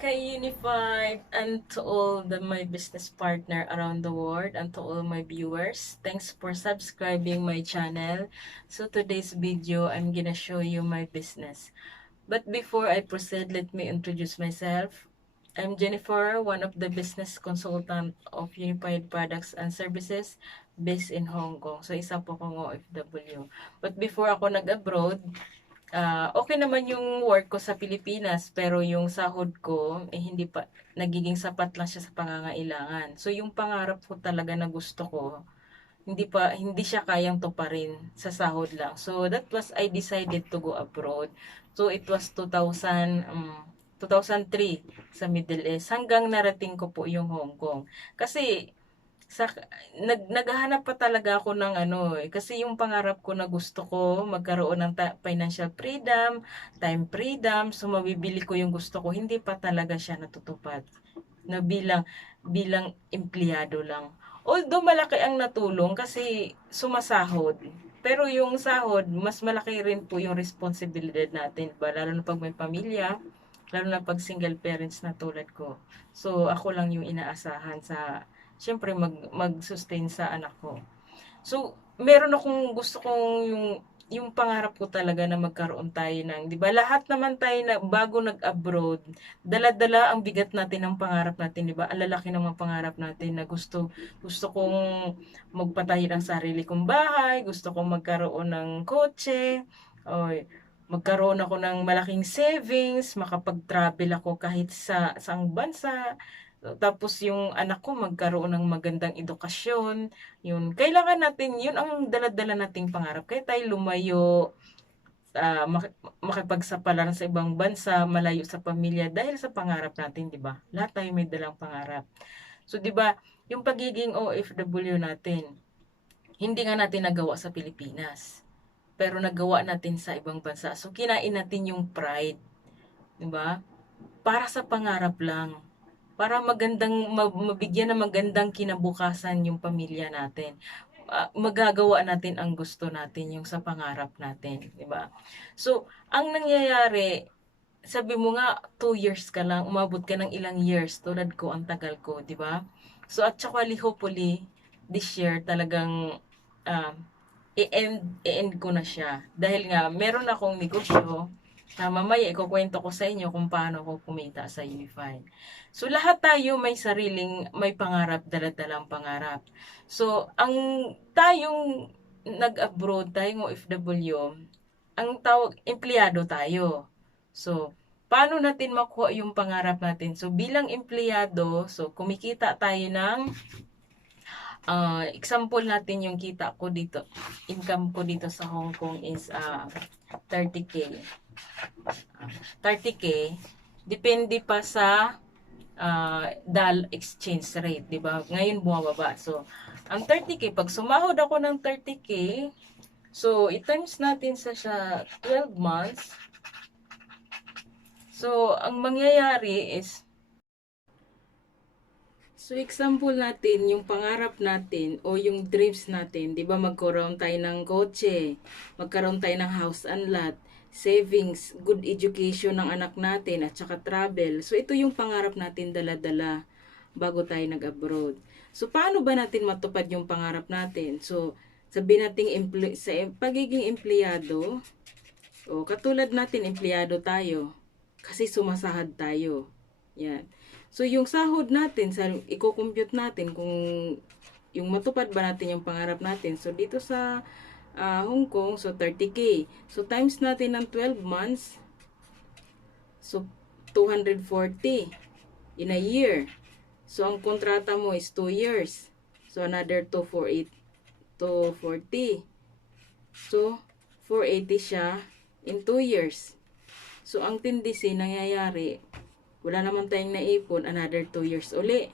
Unified, and to all my business partner around the world, and to all my viewers. Thanks for subscribing my channel. So today's video, I'm gonna show you my business. But before I proceed, let me introduce myself. I'm Jennifer, one of the business consultant of Unified Products and Services based in Hong Kong. So isa po akong OFW. But before ako nag-abroad, okay naman yung work ko sa Pilipinas, pero yung sahod ko, hindi pa, nagiging sapat lang siya sa pangangailangan. So, yung pangarap ko talaga na gusto ko, hindi siya kayang tuparin sa sahod lang. So, that was, I decided to go abroad. So, it was 2003 sa Middle East, hanggang narating ko po yung Hong Kong. Kasi, sa naghahanap pa talaga ako ng kasi yung pangarap ko na gusto ko magkaroon ng financial freedom, time freedom, so mabibili ko yung gusto ko, hindi pa talaga siya natutupad na bilang empleyado lang. Although malaki ang natulong kasi sumasahod, pero yung sahod mas malaki rin po yung responsibilidad natin, ba lalo na pag may pamilya, lalo na pag single parents na tulad ko. So ako lang yung inaasahan sa siyempre mag-sustain sa anak ko. So, meron akong gusto kong yung pangarap ko talaga na magkaroon tayo ng, 'di ba? Lahat naman tayo na bago nag-abroad, dala-dala ang bigat natin ng pangarap natin, 'di ba? Ang lalaki ng mga pangarap natin na gusto kong magpatayo ng sarili kong bahay, gusto kong magkaroon ng kotse, o magkaroon ako ng malaking savings, makapag-travel ako kahit sa saang bansa. Tapos yung anak ko magkaroon ng magandang edukasyon. Yun, kailangan natin, yun ang dala-dala nating pangarap. Kaya tayo lumayo, makipagsapalaran sa ibang bansa, malayo sa pamilya dahil sa pangarap natin, 'di ba? Lahat tayo may dalang pangarap. So, 'di ba, yung pagiging OFW natin, hindi nga natin nagawa sa Pilipinas. Pero nagawa natin sa ibang bansa. So, kinain natin yung pride, 'di ba? Para sa pangarap lang, para mabigyan ng magandang kinabukasan yung pamilya natin. Magagawa natin ang gusto natin, yung sa pangarap natin, 'di ba? So, ang nangyayari, sabi mo nga 2 years ka lang, umabot ka ng ilang years tulad ko, ang tagal ko, 'di ba? So, at saka hopefully this year talagang um, i-end ko na siya. Dahil nga meron akong negosyo. Mamaya ikukwento ko sa inyo kung paano ko kumita sa Unified. So, lahat tayo may pangarap, dala-dalang pangarap. So, ang tayong nag-abroad, tayong OFW, ang tawag, empleyado tayo. So, paano natin makuha yung pangarap natin? So, bilang empleyado, so, kumikita tayo ng, example natin yung kita ko dito, income ko dito sa Hong Kong is 30K. 30K, depende pa sa exchange rate, 'di ba? Ngayon bumababa. So, ang 30K, pag sumahod ako ng 30K, so i-times natin siya 12 months. So, ang mangyayari is, so example natin, yung pangarap natin o yung dreams natin, 'di ba, magkaroon tayo ng kotse, magkaroon tayo ng house and lot, savings, good education ng anak natin, at saka travel. So, ito yung pangarap natin dala-dala bago tayo nag-abroad. So, paano ba natin matupad yung pangarap natin? So, sabihin natin sa pagiging empleyado, o katulad natin, empleyado tayo kasi sumasahad tayo. Yan. So, yung sahod natin, i-compute natin kung yung matupad ba natin yung pangarap natin. So, dito sa Hong Kong, so 30K. So, times natin ng 12 months, so 240 in a year. So, ang kontrata mo is 2 years. So, another 240. So, 480 siya in 2 years. So, ang tindisi, nangyayari, wala naman tayong naipon, another 2 years uli.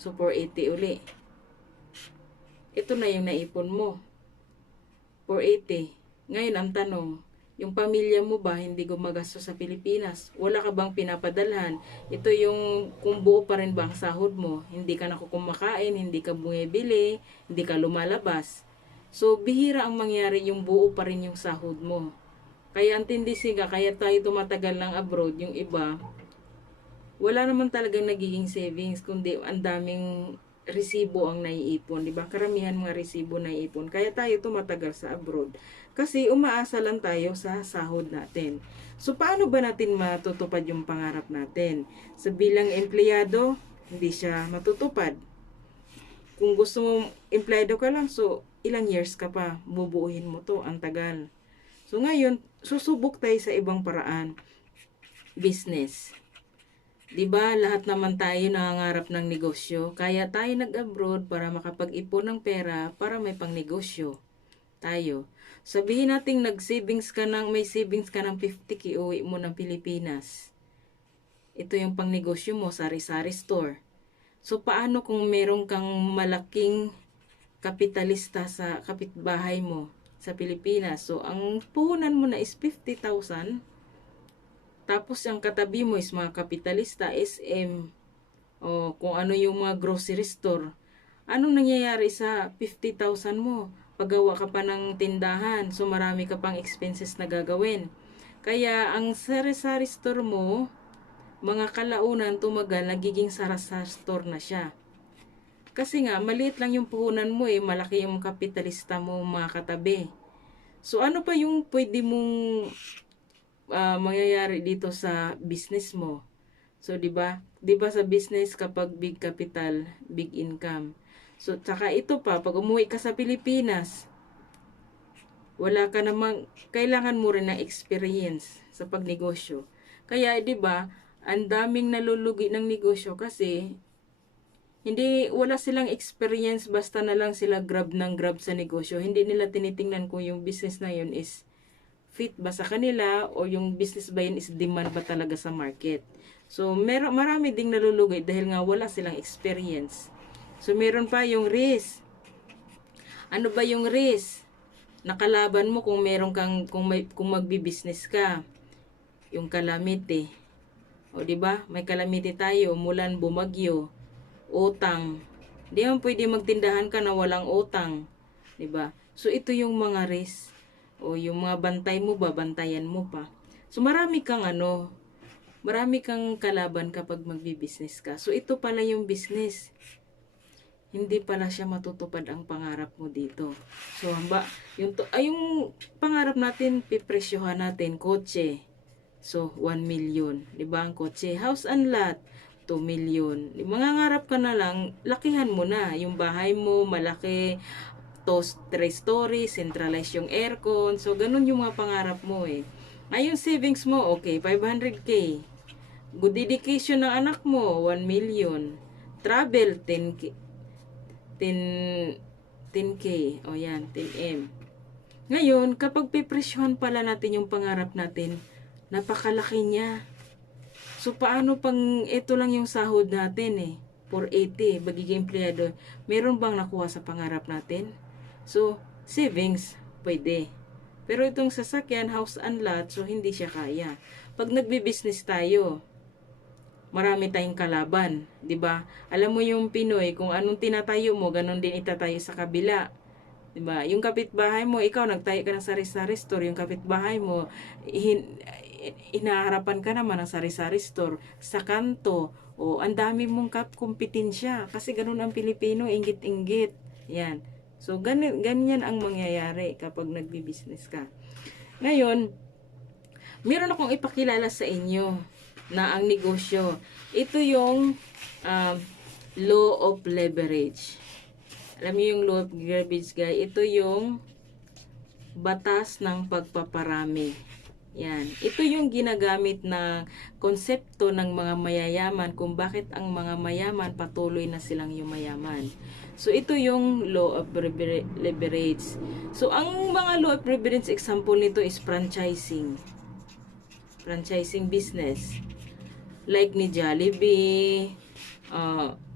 So, 480 uli. Ito na yung naipon mo. 480. Ngayon, ang tanong, yung pamilya mo ba hindi gumagasto sa Pilipinas? Wala ka bang pinapadalhan? Ito yung kung buo pa rin ba ang sahod mo? Hindi ka nakukumakain, hindi ka bumibili, hindi ka lumalabas. So, bihira ang mangyari yung buo pa rin yung sahod mo. Kaya ang tindisi nga, kaya tayo tumatagal ng abroad, yung iba, wala naman talagang nagiging savings, kundi ang daming resibo ang naiipon, 'di ba? Karamihan mga resibo naiipon. Kaya tayo tumatagal sa abroad kasi umaasa lang tayo sa sahod natin. So paano ba natin matutupad yung pangarap natin? Sa bilang empleyado, hindi siya matutupad. Kung gusto mo empleyado ka lang, so ilang years ka pa bubuuhin mo to, ang tagal. So ngayon, susubok tayo sa ibang paraan. Business. 'Di ba, lahat naman tayo nangangarap ng negosyo, kaya tayo nag-abroad para makapag-ipon ng pera para may pangnegosyo tayo. Sabihin nating may savings ka ng 50k, uwi mo ng Pilipinas. Ito yung pangnegosyo mo, sari-sari store. So paano kung meron kang malaking kapitalista sa kapitbahay mo sa Pilipinas? So ang puhunan mo na is 50,000. Tapos ang katabi mo is mga kapitalista, SM, o kung ano yung mga grocery store. Anong nangyayari sa 50,000 mo? Paggawa ka pa ng tindahan, so marami ka pang expenses na gagawin. Kaya ang sari-sari store mo, mga kalaunan tumagal, nagiging sari-sari store na siya. Kasi nga, maliit lang yung puhunan mo malaki yung kapitalista mo mga katabi. So ano pa yung pwede mong mangyayari dito sa business mo? So 'di ba? 'Di ba sa business kapag big capital, big income. So tsaka ito pa, pag umuwi ka sa Pilipinas, wala ka namang, kailangan mo rin ng experience sa pagnegosyo. Kaya 'di ba, ang daming nalulugi ng negosyo kasi wala silang experience, basta na lang sila grab ng grab sa negosyo. Hindi nila tinitingnan kung yung business na yun is fit ba sa kanila o yung business ba yun is demand ba talaga sa market. So marami ding nalulugi dahil nga wala silang experience. So meron pa yung risk. Ano ba yung risk? Nakalaban mo kung meron kang kung magbi-business ka. Yung calamity. O di ba? May calamity tayo, umulan, bumagyo, utang. Di mo pwede magtindahan ka na walang utang, di ba? So ito yung mga risk. O yung mga bantay mo, babantayan mo pa. So marami kang kalaban kapag magbi-business ka. So ito pala yung business. Hindi pala siya matutupad ang pangarap mo dito. So yung pangarap natin, pipresyohan natin kotse. So 1 million, 'di ba ang kotse? House and lot 2 million. Mangangarap ka na lang, lakihan mo na yung bahay mo, malaki, 3 stories, centralize yung aircon. So, ganun yung mga pangarap mo Ngayon, savings mo, okay, 500k. Good education ng anak mo, 1 million. Travel, 10k. 10k. O yan, 10M. Ngayon, kapag pipresyohan pala natin yung pangarap natin, napakalaki niya. So, paano pang ito lang yung sahod natin 480, magiging empleyado. Meron bang nakuha sa pangarap natin? So, savings, pwede. Pero itong sasakyan, house and lot, so hindi siya kaya. Pag nagbi-business tayo, marami tayong kalaban, 'di ba? Alam mo yung Pinoy, kung anong tinatayo mo, ganun din itatayo sa kabila. 'Di ba? Yung kapitbahay mo, ikaw nagtayo ka ng sari-sari store, yung kapitbahay mo, inaharapan ka naman ng sari-sari store sa kanto. O ang dami mong kompetensya kasi ganun ang Pilipino, inggit-inggit. Yan. So, ganyan ang mangyayari kapag nagbi-business ka. Ngayon, meron akong ipakilala sa inyo na ang negosyo. Ito yung law of leverage. Alam niyo yung law of leverage, guys? Ito yung batas ng pagpaparami. Yan. Ito yung ginagamit na konsepto ng mga mayayaman kung bakit ang mga mayaman patuloy na silang yumayaman. So, ito yung law of leverage. So, ang mga law of leverage example nito is franchising. Franchising business. Like ni Jollibee,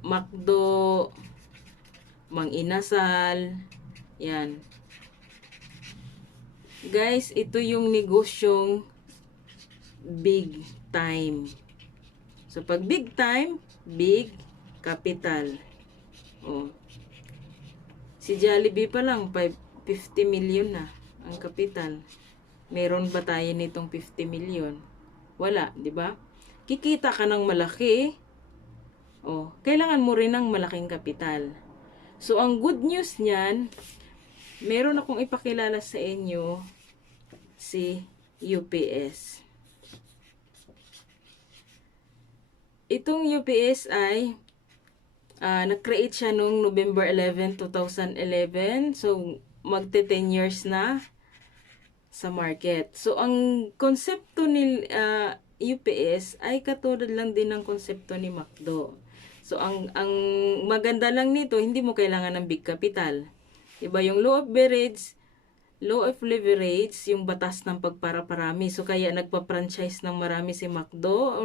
McDo, Mang Inasal. Yan. Guys, ito yung negosyong big time. So, pag big time, big capital. Oh. Si Jollibee pa lang, 50 million na ang kapital. Meron ba tayo nitong 50 million? Wala, di ba? kikita ka ng malaki, kailangan mo rin ng malaking kapital. So, ang good news niyan, meron akong ipakilala sa inyo si UPS. Itong UPS ay nag-create siya noong November 11, 2011. So, magte 10 years na sa market. So, ang konsepto ni UPS ay katulad lang din ng konsepto ni McDo. So, ang maganda lang nito, hindi mo kailangan ng big capital. Iba yung low of leverage, yung batas ng pagparaparami. So, kaya nagpa-franchise ng marami si McDo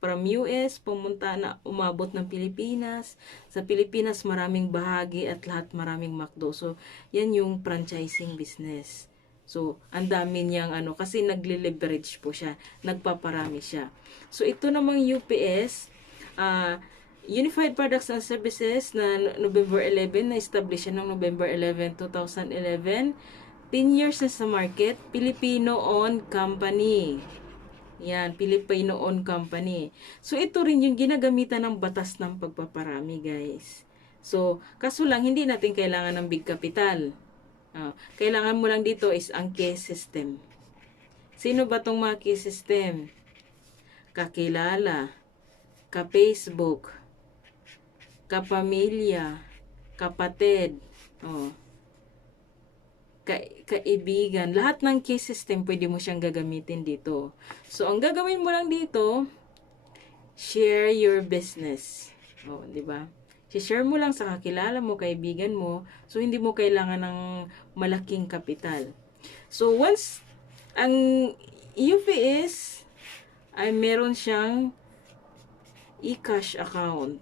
from US, pumunta na umabot ng Pilipinas. Sa Pilipinas, maraming bahagi at lahat maraming McDo. So, yan yung franchising business. So, ang dami niyang kasi nagle-leverage po siya. Nagpaparami siya. So, ito namang UPS, Unified Products and Services na November 11, na-establish siya noong November 11, 2011. 10 years na sa market, Filipino-owned company. Yan, Filipino-owned company. So, ito rin yung ginagamitan ng batas ng pagpaparami, guys. So, kaso lang, hindi natin kailangan ng big capital. Kailangan mo lang dito is ang key system. Sino ba tong mga key system? Kakilala, ka-Facebook, kapamilya, kapatid, kaibigan. Lahat ng key system, pwede mo siyang gagamitin dito. So, ang gagawin mo lang dito, share your business. Di ba? share mo lang sa kakilala mo, kaibigan mo. So, hindi mo kailangan ng malaking kapital. So, once ang UPS ay meron siyang e-cash account.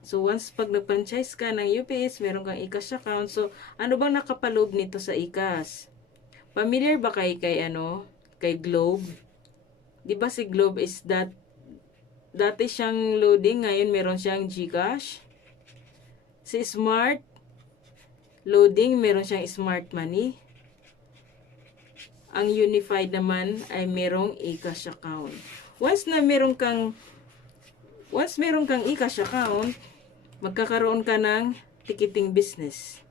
So, once pag nag-franchise ka ng UPS, meron kang e-cash account. So, ano bang nakapaloob nito sa e-cash? Familiar ba kay Globe? Di ba si Globe is dati siyang loading, ngayon meron siyang GCash. Si Smart, loading, meron siyang Smart Money. Ang Unified naman ay merong e-cash account. Once meron kang e-cash account, magkakaroon ka ng ticketing business,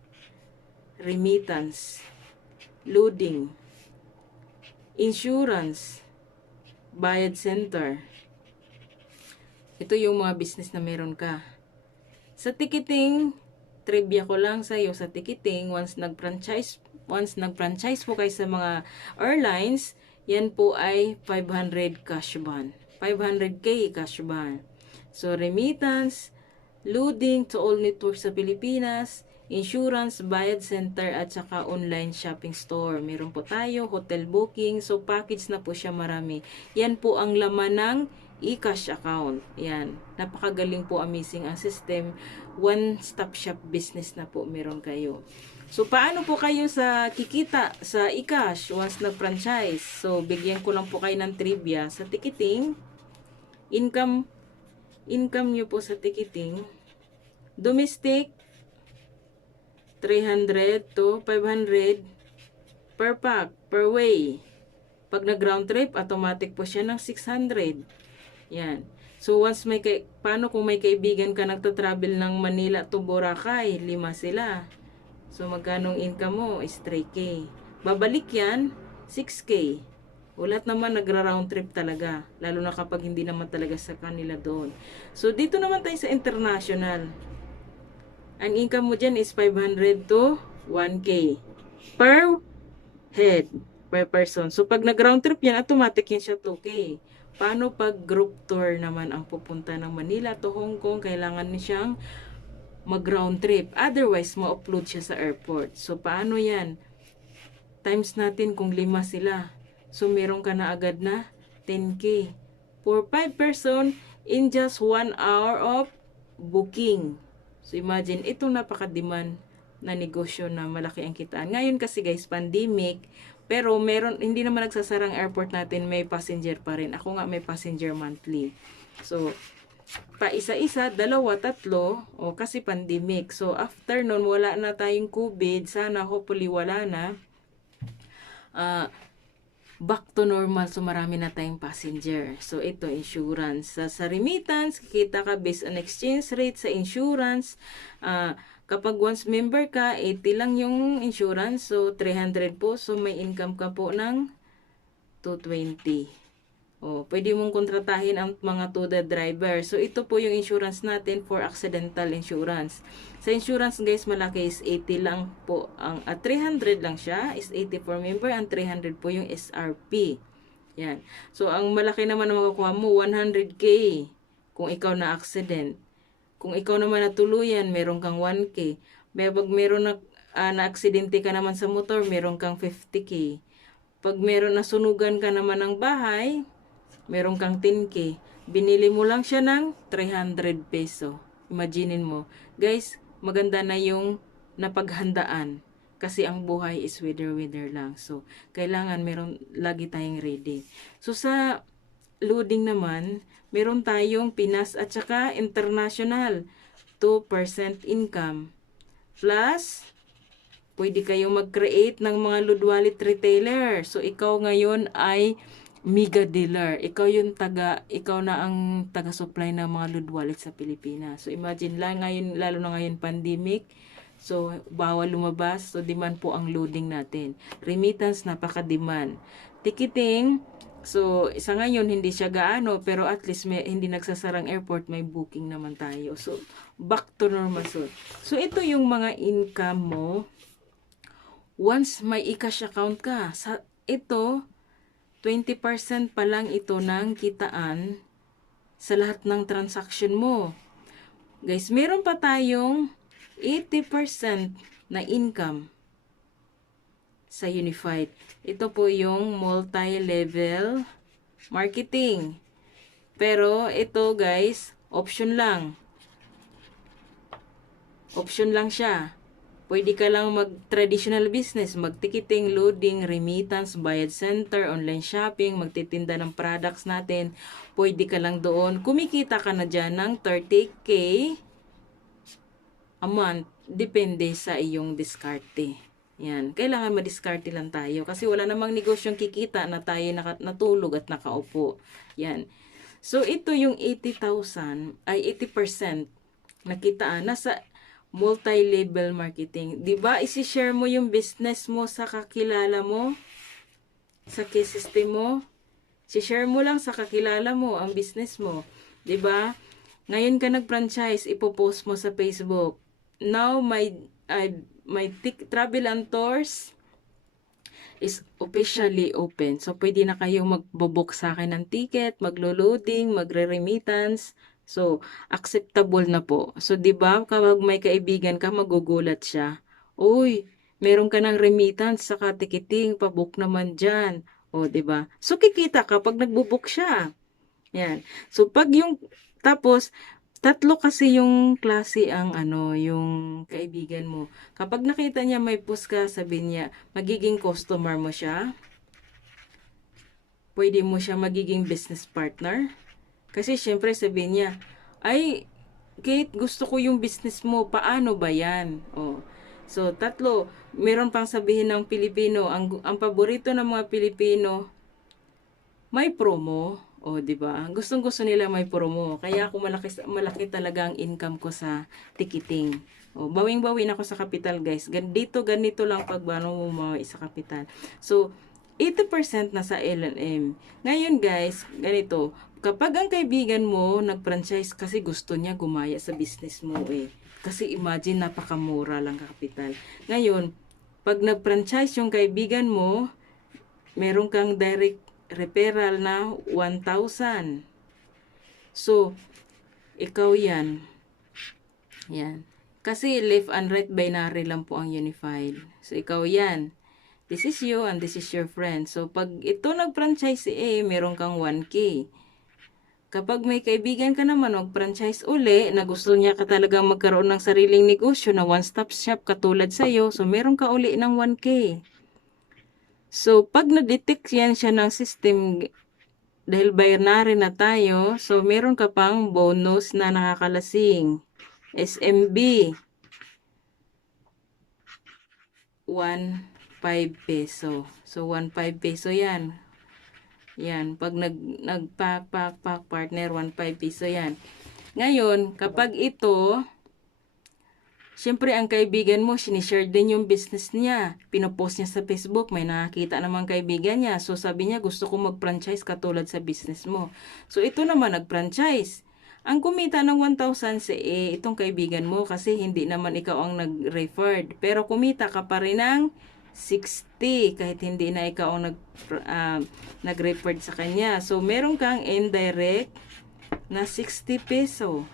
remittance, loading, insurance, bayad center. Ito yung mga business na meron ka. Sa ticketing, trivia ko lang sa iyo, sa ticketing, once nag-franchise po kayo sa mga airlines, yan po ay 500 cash ban. 500k cash ban. So, remittance, loading to all networks sa Pilipinas, insurance, bayad center, at saka online shopping store. Meron po tayo, hotel booking. So, package na po siya marami. Yan po ang laman ng e-cash account. Yan. Napakagaling po, amazing ang system. One-stop shop business na po meron kayo. So, paano po kayo kikita sa e-cash once nag-franchise? So, bigyan ko lang po kayo ng trivia. Sa ticketing, income nyo po sa ticketing, domestic, 300 to 500 per pack, per way. Pag nag-ground trip, automatic po siya ng 600. Yan. So, paano kung may kaibigan ka nagta-travel ng Manila to Boracay? 5 sila. So, magkanong income mo is 3K. Babalik yan, 6K. Ulat naman nagra-round trip talaga. Lalo na kapag hindi naman talaga sa kanila doon. So, dito naman tayo sa international. Ang income mo dyan is 500 to 1K. Per head, per person. So, pag nag-round trip yan, automatic yan siya 2K. Paano pag group tour naman ang pupunta ng Manila to Hong Kong? Kailangan niya siyang mag-round trip. Otherwise, ma-upload siya sa airport. So, paano yan? Times natin kung 5 sila. So, meron ka na agad na 10K. For 5 person, in just 1 hour of booking. So, imagine, itong napaka-demand na negosyo na malaki ang kitaan. Ngayon kasi guys, pandemic, pero hindi naman nagsasarang airport natin, may passenger pa rin. Ako nga may passenger monthly. So, pa isa-isa, 2, 3, kasi pandemic. So, after nun, wala na tayong COVID. Sana, hopefully, wala na. back to normal. So, marami na tayong passenger. So, ito, insurance. Sa remittance, kita ka based on exchange rate sa insurance. Kapag once member ka, 80 lang yung insurance. So, 300 po. So, may income ka po ng 220. Pwede mong kontratahin ang mga TUDA driver. So, ito po yung insurance natin for accidental insurance. Sa insurance, guys, malaki is 80 lang po. Ang 300 lang siya is 80 for member. Ang 300 po yung SRP. Yan. So, ang malaki naman na makukuha mo, 100K kung ikaw na accident. Kung ikaw naman natuluyan, meron kang 1K. Pag meron na aksidente ka naman sa motor, meron kang 50K. Pag meron na sunugan ka naman ng bahay, meron kang 10K. Binili mo lang siya ng 300 peso. Imaginin mo. Guys, maganda na yung napaghandaan. Kasi ang buhay is wither lang. So, kailangan meron lagi tayong ready. So, sa loading naman, meron tayong Pinas at saka international. 2% income. Plus, pwede kayong mag-create ng mga load wallet retailer. So, ikaw ngayon ay mega dealer. Ikaw na ang taga-supply ng mga load wallet sa Pilipinas. So, imagine lang ngayon, lalo na ngayon pandemic. So, bawal lumabas. So, demand po ang loading natin. Remittance, napaka-demand. Ticketing, so, sa ngayon, hindi siya gaano, pero at least hindi nagsasarang airport, may booking naman tayo. So, back to normal. So, ito yung mga income mo. Once may e-cash account ka, ito, 20% pa lang ito ng kitaan sa lahat ng transaction mo. Guys, meron pa tayong 80% na income sa Unified. Ito po yung multi-level marketing. Pero ito guys, option lang. Option lang siya. Pwede ka lang mag-traditional business, mag-ticketing, loading, remittance, bayad center, online shopping, magtitinda ng products natin. Pwede ka lang doon. Kumikita ka na dyan ng 30K a month. Depende sa iyong diskarte. Yan. Kailangan madiskarte lang tayo. Kasi wala namang negosyong kikita na tayo natulog at nakaupo. Yan. So, ito yung 80,000 ay 80% nakitaan. Nasa multi-level marketing. Diba? Isi-share mo yung business mo sa kakilala mo, sa system mo. Si-share mo lang sa kakilala mo ang business mo. Diba? Ngayon ka nag-franchise, ipopost mo sa Facebook. Now, my travel and tours is officially open. So, pwede na kayong magbobook sa akin ng ticket, maglo-loading, magre-remittance. So, acceptable na po. So, di ba kapag may kaibigan ka, magugulat siya. Uy, meron ka ng remittance sa ticketing, pabook naman dyan. O, di ba? So, kikita ka pag nagbo-book siya. Yan. So, tapos, tatlo kasi yung klase ang yung kaibigan mo. Kapag nakita niya may post ka, sabi niya, magiging customer mo siya. Pwede mo siya magiging business partner. Kasi syempre sabi niya, ay, Kate, gusto ko yung business mo. Paano ba yan? So, tatlo. Meron pang sabihin ng Pilipino, ang paborito ng mga Pilipino, may promo. Di ba? Gustong-gusto nila may promo. Kaya ako malaki talaga ang income ko sa ticketing. Bawing-bawin ako sa kapital, guys. Ganito lang pag mo mawi sa kapital. So, 80% na sa L&M. Ngayon, guys, ganito. Kapag ang kaibigan mo nag-franchise kasi gusto niya gumaya sa business mo Kasi imagine, napakamura lang kapital. Ngayon, pag nag-franchise yung kaibigan mo, meron kang direct referral na 1,000. So, ikaw yan. Yan. Kasi left and right binary lang po ang unified. So, ikaw yan. This is you and this is your friend. So, pag ito nag-franchise meron kang 1K. Kapag may kaibigan ka naman mag-franchise uli na gusto niya ka talagang magkaroon ng sariling negosyo na one-stop shop katulad sa'yo, so meron ka uli ng 1K. So, pag na-detect yan siya ng system, dahil binary na tayo, so meron ka pang bonus na nakakalasing. SMB. 1.5 peso. So, 1.5 peso yan. Yan, pag nag-pack partner, 1.5 piso yan. Ngayon, kapag ito, siyempre, ang kaibigan mo, sinishare din yung business niya. Pinopost niya sa Facebook, may nakakita naman kaibigan niya. So, sabi niya, gusto ko mag-franchise katulad sa business mo. So, ito naman, nag-franchise. Ang kumita ng 1,000 sa itong kaibigan mo kasi hindi naman ikaw ang nag-referred. Pero kumita ka pa rin ng 60 kahit hindi na ikaw ang nag-referred sa kanya. So, meron kang indirect na 60 peso.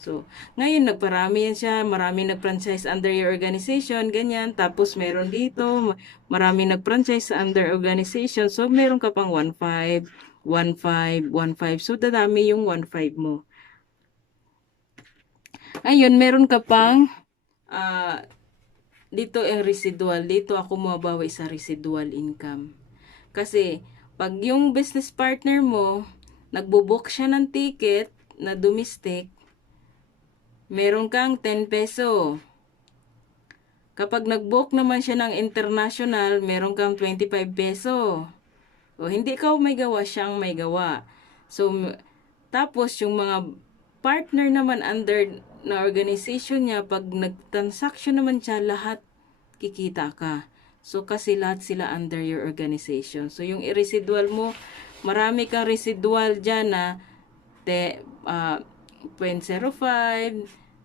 So, ngayon nagparami yan siya, marami nag-franchise under your organization, ganyan. Tapos meron dito, marami nag-franchise under organization. So, meron ka pang 1.5, 1.5, 1.5. So, dadami yung 1.5 mo. Ngayon, meron ka pang dito ang residual. Dito ako mabawi sa residual income. Kasi, pag yung business partner mo, nagbo-book siya ng ticket na domestic, meron kang 10 peso. Kapag nag-book naman siya ng international, meron kang 25 peso. O hindi ikaw may gawa, siyang may gawa. So, tapos yung mga partner naman under na organization niya, pag nag-transaction naman siya, lahat kikita ka. So, kasi lahat sila under your organization. So, yung residual mo, marami kang residual dyan na 0.05,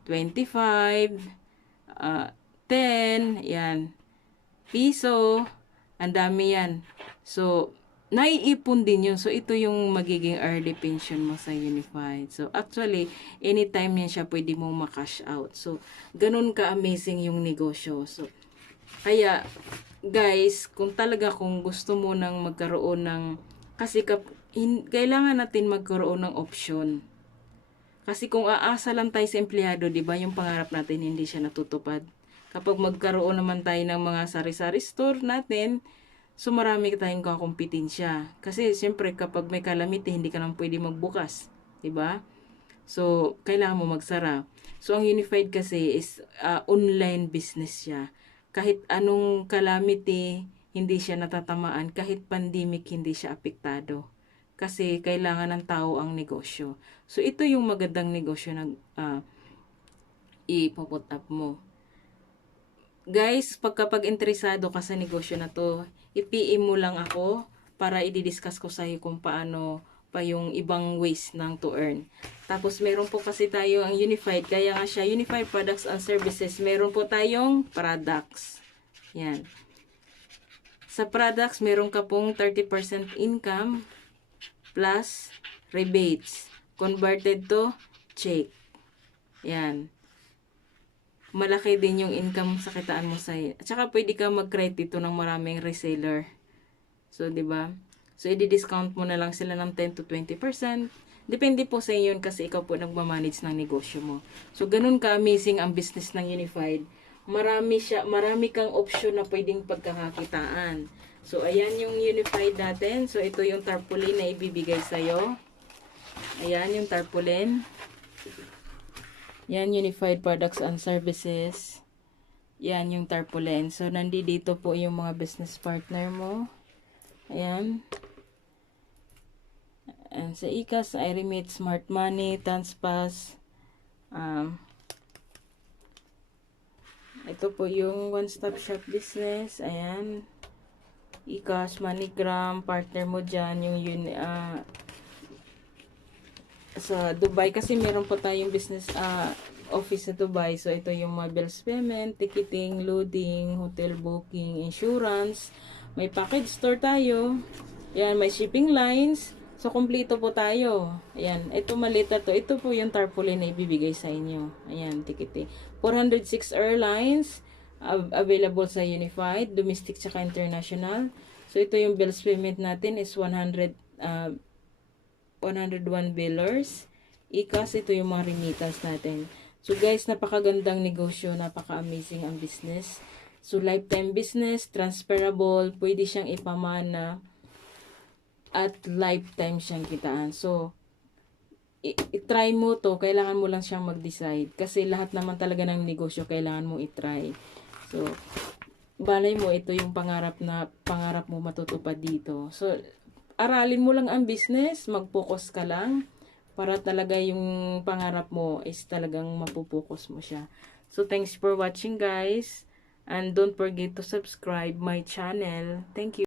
25, 10, yan, piso, ang dami yan. So, naiipon din yun. So, ito yung magiging early pension mo sa Unified. So, actually, anytime yan siya pwede mong makash out. So, ganun ka-amazing yung negosyo. So, kaya, guys, kung gusto mo nang magkaroon ng, kasi kailangan natin magkaroon ng option. Kasi kung aasa lang tayo sa empleyado, di ba, yung pangarap natin hindi siya natutupad. Kapag magkaroon naman tayo ng mga sari-sari store natin, so marami tayong kakompetensya. Kasi siyempre kapag may calamity, hindi ka lang pwede magbukas. Di ba? So, kailangan mo magsara. So, ang Unified kasi is online business siya. Kahit anong calamity, hindi siya natatamaan. Kahit pandemic, hindi siya apektado. Kasi kailangan ng tao ang negosyo. So, ito yung magandang negosyo na ipopot up mo. Guys, kapag interesado ka sa negosyo na to, i-PM mo lang ako para i-discuss ko sa iyo kung paano pa yung ibang ways ng to earn. Tapos, meron po kasi tayo ang Unified. Kaya nga siya, Unified Products and Services. Meron po tayong products. Yan. Sa products, meron ka pong 30% income plus rebates. Converted to check. Yan. Malaki din yung income sa kitaan mo sa. At saka pwede ka mag-create dito ng maraming reseller. So, di ba? So, i-discount mo na lang sila ng 10 to 20%. Depende po sa inyo kasi ikaw po nagmamanage ng negosyo mo. So, ganun ka-amazing ang business ng Unified. Marami kang option na pwedeng pagkakakitaan. So, ayan yung Unified natin. So, ito yung tarpaulin na ibibigay sa'yo. Ayan yung tarpaulin. Yan, Unified Products and Services. Yan yung tarpaulin. So, nandito po yung mga business partner mo. Ayan. And sa ICAS, iRemit, Smart Money, Transpass. Ito po yung one-stop shop business. Ayan. ICAS, MoneyGram, partner mo dyan. Yung sa Dubai. Kasi meron po tayong business office sa Dubai. So, ito yung mga bills payment, ticketing, loading, hotel booking, insurance. May package store tayo. Ayan, may shipping lines. So, kumpleto po tayo. Ayan, ito malita to. Ito po yung tarpaulin na ibibigay sa inyo. Ayan, ticketing. 406 airlines available sa Unified, domestic tsaka international. So, ito yung bills payment natin is 101 billers. ICAS, ito yung mga remittance natin. So, guys, napakagandang negosyo, napaka-amazing ang business. So, lifetime business, transferable, pwede siyang ipamana at lifetime siyang kitaan. So, i-try mo to, kailangan mo lang siyang mag-decide. Kasi lahat naman talaga ng negosyo, kailangan mo i-try. So, balay mo, ito yung pangarap mo matutupad dito. So, aralin mo lang ang business, mag-focus ka lang para talaga yung pangarap mo is talagang mapupokus mo siya. So, thanks for watching guys. And don't forget to subscribe my channel. Thank you.